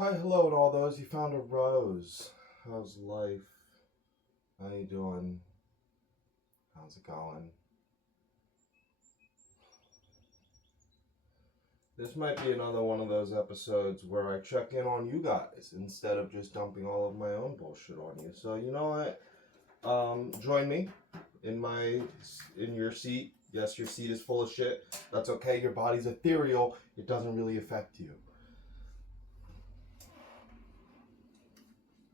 Hi, hello, and all those. You found a rose. How's life? How you doing? How's it going? This might be another one of those episodes where I check in on you guys instead of just dumping all of my own bullshit on you. So you know what? Join me in your seat. Yes, your seat is full of shit. That's okay. Your body's ethereal. It doesn't really affect you.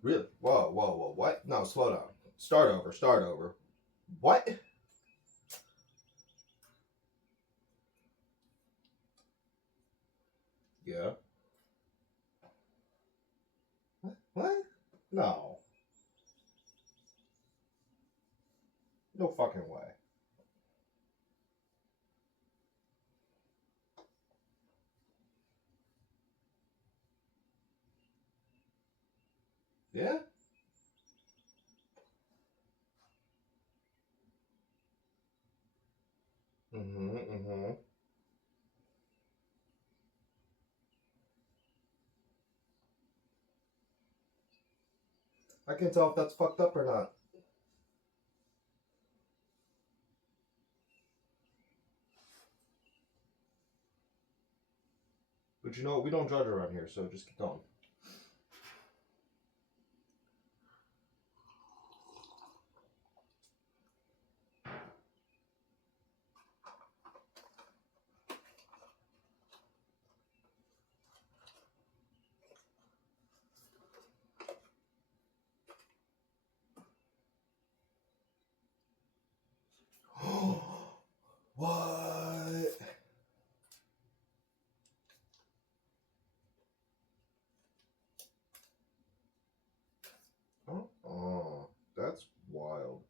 Really? Whoa, whoa, whoa. What? No, slow down. Start over. Start over. What? Yeah. What? No. No fucking way. Yeah? Mm-hmm, mm-hmm. I can tell if that's fucked up or not. But you know what? We don't judge around here, so just keep going. What? Oh, that's wild.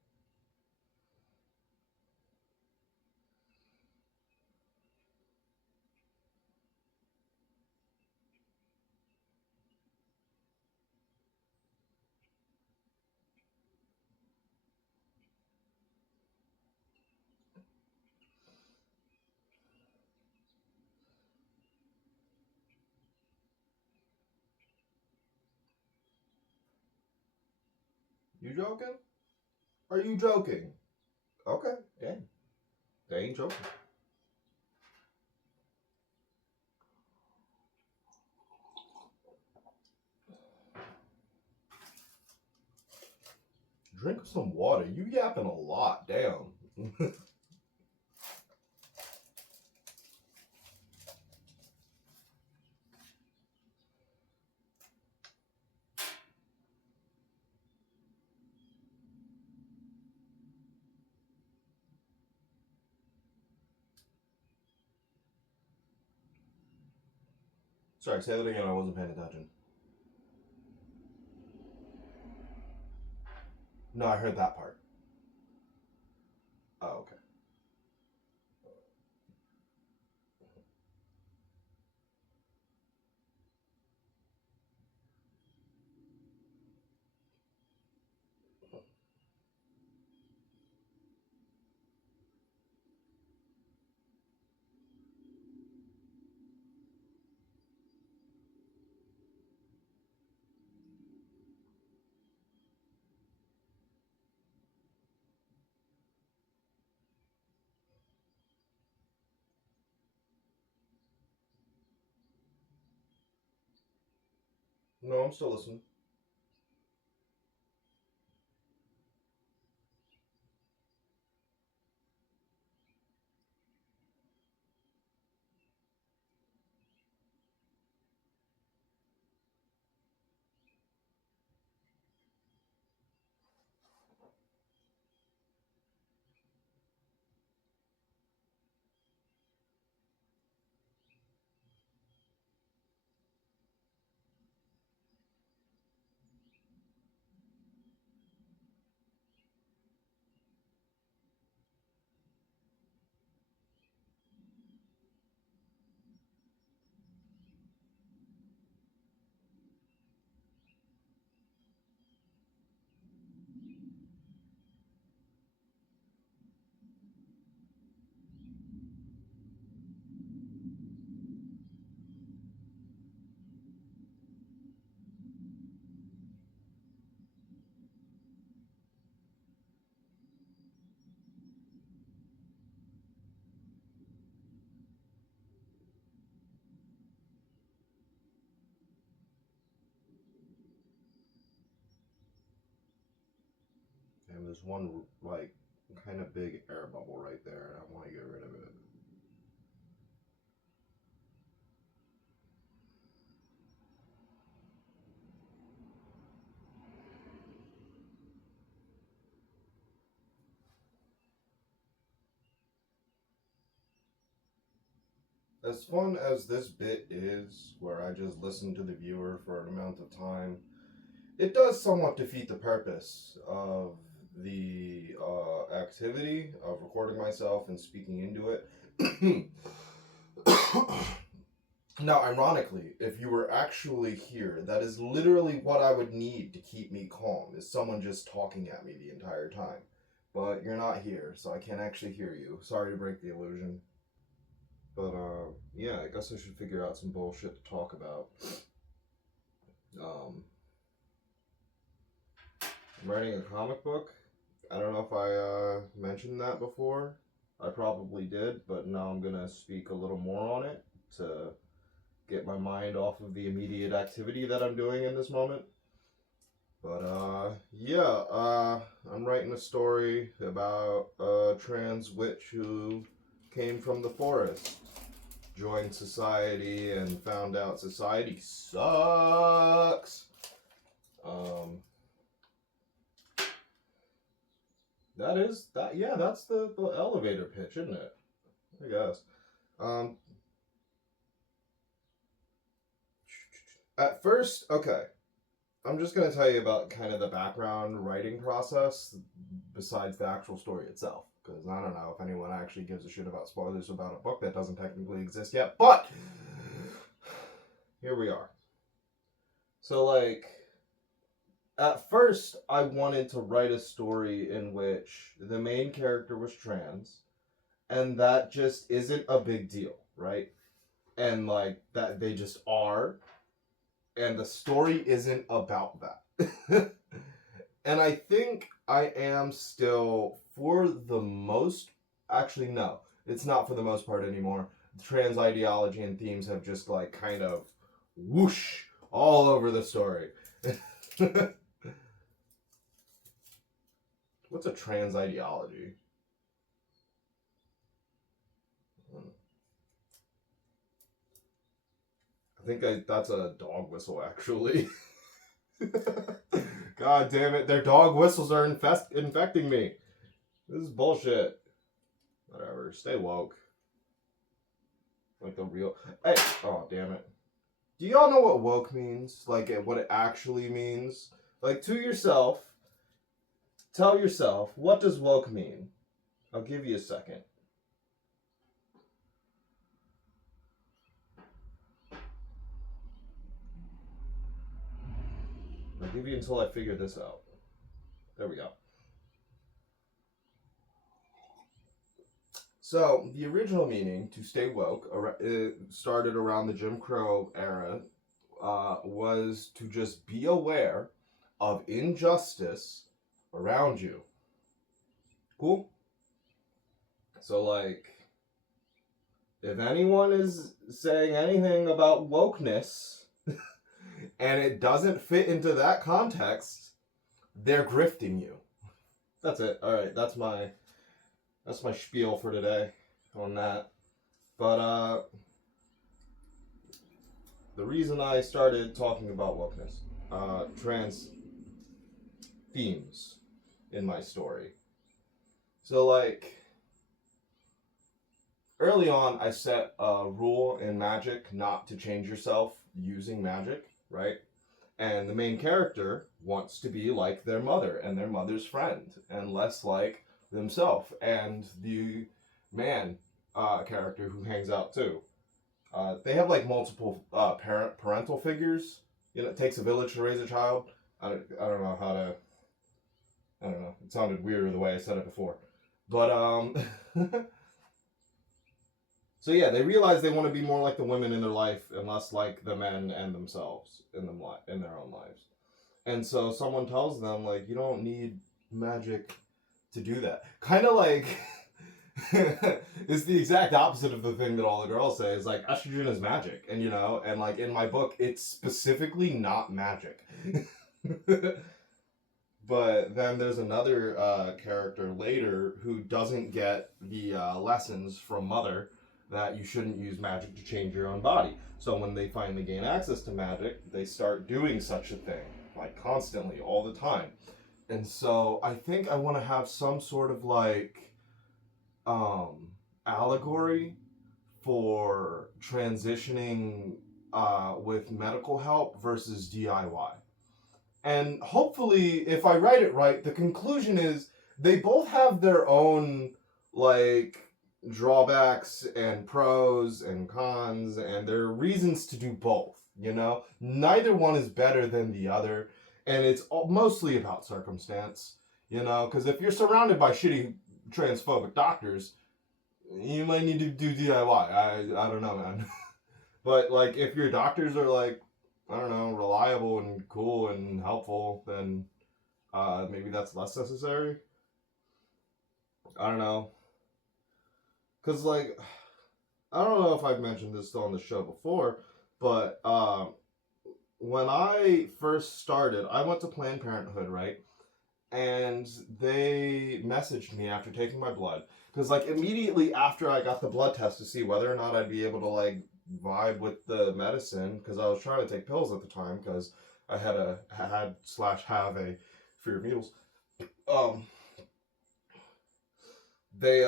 You joking? Are you joking? Okay, damn. They ain't joking. Drink some water. You yapping a lot. Damn. Sorry, say that again. I wasn't paying attention. No, I heard that part. Oh, okay. No, I'm still listening. there's one, like, kind of big air bubble right there, and I want to get rid of it. As fun as this bit is, where I just listen to the viewer for an amount of time, it does somewhat defeat the purpose of the activity of recording myself and speaking into it. Now, ironically, if you were actually here, that is literally what I would need to keep me calm, is someone just talking at me the entire time. But you're not here, so I can't actually hear you. Sorry to break the illusion. But, yeah, I guess I should figure out some bullshit to talk about. I'm writing a comic book. I don't know if I mentioned that before. I probably did, but now I'm gonna speak a little more on it to get my mind off of the immediate activity that I'm doing in this moment. But yeah, I'm writing a story about a trans witch who came from the forest, joined society, and found out society sucks. That's the elevator pitch, isn't it? I guess. At first, okay. I'm just gonna tell you about kind of the background writing process besides the actual story itself. Because I don't know if anyone actually gives a shit about spoilers about a book that doesn't technically exist yet. But here we are. So, like, at first, I wanted to write a story in which the main character was trans, and that just isn't a big deal, right? And, like, that they just are, and the story isn't about that. And I think I am still, for the most, actually, no, it's not for the most part anymore. Trans ideology and themes have just, like, kind of whoosh all over the story. What's a trans ideology? I think that's a dog whistle, actually. God damn it, their dog whistles are infecting me. This is bullshit. Whatever, stay woke. Like the real... Hey, oh, damn it. Do y'all know what woke means? Like, what it actually means? Like, to yourself, tell yourself, what does woke mean? I'll give you a second. I'll give you until I figure this out. There we go. So, the original meaning, to stay woke, started around the Jim Crow era, was to just be aware of injustice around you. Cool? So, like, if anyone is saying anything about wokeness and it doesn't fit into that context, they're grifting you. That's it. All right, that's my spiel for today on that. But the reason I started talking about wokeness, trans themes in my story. So, like, early on, I set a rule in magic not to change yourself using magic, right? And the main character wants to be like their mother and their mother's friend, and less like themselves. And the man character who hangs out too. They have like multiple parental figures. You know, it takes a village to raise a child. I don't know how to. I don't know. It sounded weirder the way I said it before, but So yeah, they realize they want to be more like the women in their life and less like the men and themselves in their own lives. And so someone tells them, like, you don't need magic to do that. Kind of like, it's the exact opposite of the thing that all the girls say. Is like, estrogen is magic. And, you know, and like in my book, it's specifically not magic. But then there's another character later who doesn't get the lessons from Mother that you shouldn't use magic to change your own body. So when they finally gain access to magic, they start doing such a thing, like constantly, all the time. And so I think I want to have some sort of like um, allegory for transitioning with medical help versus DIY. And hopefully, if I write it right, the conclusion is they both have their own like drawbacks and pros and cons, and there are reasons to do both. You know, neither one is better than the other, and it's mostly about circumstance. You know, because if you're surrounded by shitty transphobic doctors, you might need to do DIY. I don't know, man. But like, if your doctors are like, I don't know, reliable and cool and helpful, then maybe that's less necessary. I don't know, cause like, I don't know if I've mentioned this on the show before, but when I first started, I went to Planned Parenthood, right? And they messaged me after taking my blood, because like immediately after I got the blood test to see whether or not I'd be able to like vibe with the medicine, because I was trying to take pills at the time because I have a fear of needles. Um, they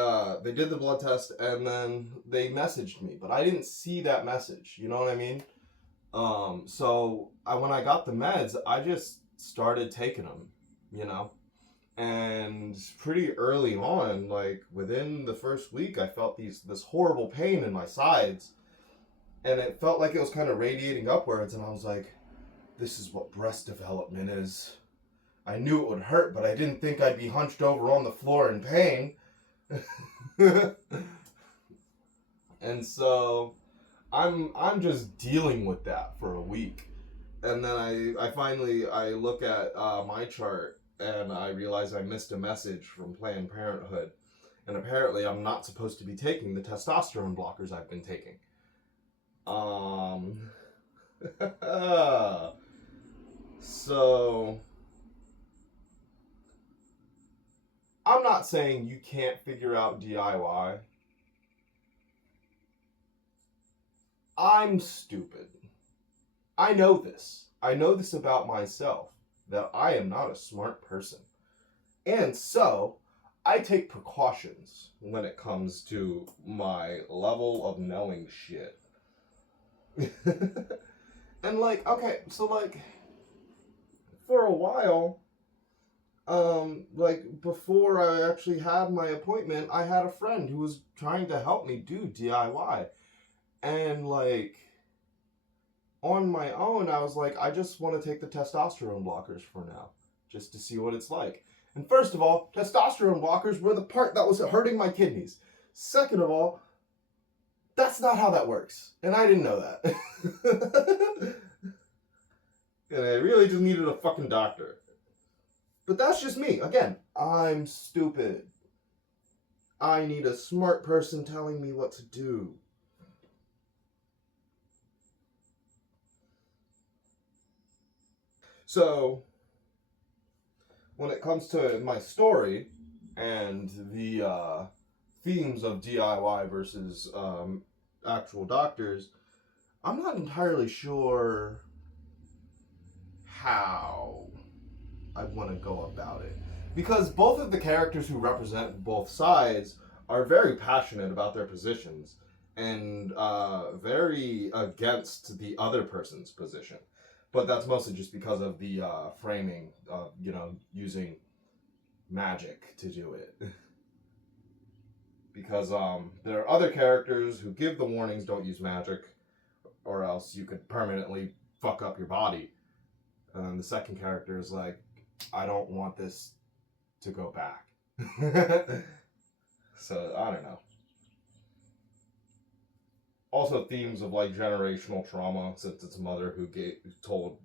did the blood test and then they messaged me, but I didn't see that message. You know what I mean? So when I got the meds, I just started taking them. You know, and pretty early on, like within the first week, I felt this horrible pain in my sides, and it felt like it was kind of radiating upwards, and I was like, this is what breast development is. I knew it would hurt, but I didn't think I'd be hunched over on the floor in pain. And so I'm just dealing with that for a week. And then I finally I look at my chart and I realize I missed a message from Planned Parenthood. And apparently I'm not supposed to be taking the testosterone blockers I've been taking. So I'm not saying you can't figure out DIY. I'm stupid. I know this. I know this about myself, that I am not a smart person. And so, I take precautions when it comes to my level of knowing shit. And like, okay, so like, for a while, like before I actually had my appointment, I had a friend who was trying to help me do DIY. And like, on my own, I was like, I just want to take the testosterone blockers for now, just to see what it's like. And first of all, testosterone blockers were the part that was hurting my kidneys. Second of all, that's not how that works. And I didn't know that. And I really just needed a fucking doctor. But that's just me. Again, I'm stupid. I need a smart person telling me what to do. So, when it comes to my story and the themes of DIY versus actual doctors, I'm not entirely sure how I want to go about it. Because both of the characters who represent both sides are very passionate about their positions and very against the other person's position. But that's mostly just because of the framing of, using magic to do it. Because there are other characters who give the warnings, don't use magic, or else you could permanently fuck up your body. And then the second character is like, I don't want this to go back. So, I don't know. Also themes of like generational trauma, since it's mother who told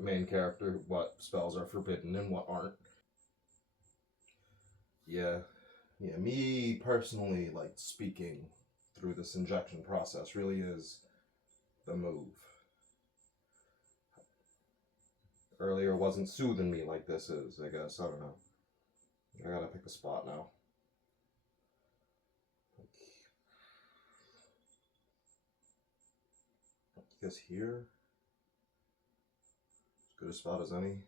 main character what spells are forbidden and what aren't. Yeah, me personally, like speaking through this injection process really is the move. earlier wasn't soothing me like this is, I guess. I don't know. I gotta pick a spot now. I guess here. As good a spot as any.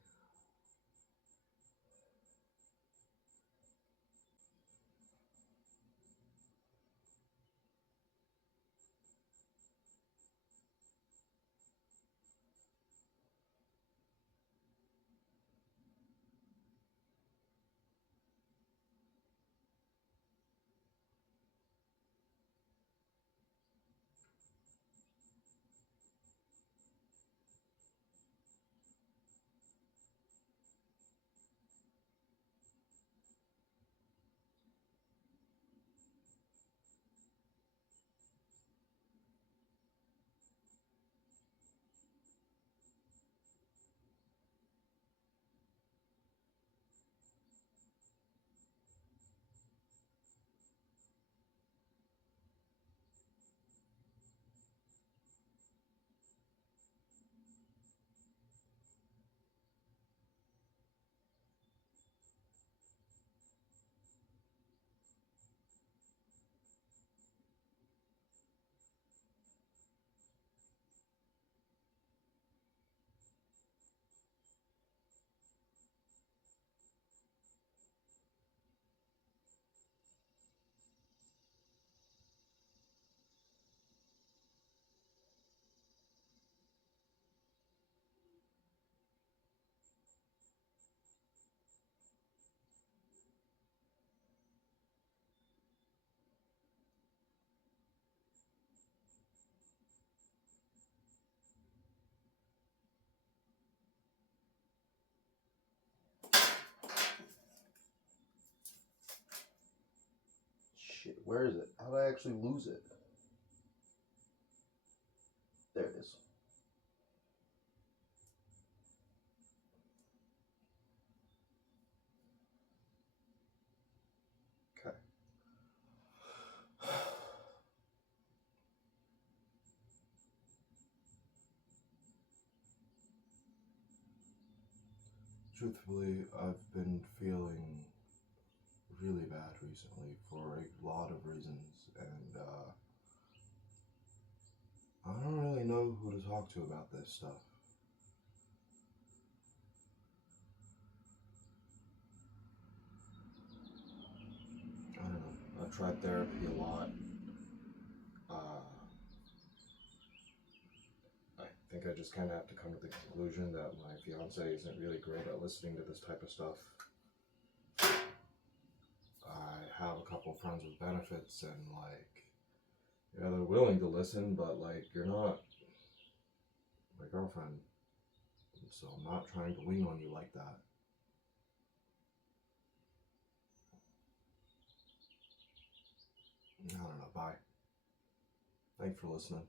Shit, where is it? How did I actually lose it? There it is. Okay. Truthfully, I've been feeling really bad recently for a lot of reasons, and I don't really know who to talk to about this stuff. I don't know. I've tried therapy a lot. I think I just kind of have to come to the conclusion that my fiance isn't really great at listening to this type of stuff. I have a couple friends with benefits, and yeah, they're willing to listen, but you're not my girlfriend, so I'm not trying to lean on you like that. I don't know. Bye. Thanks for listening.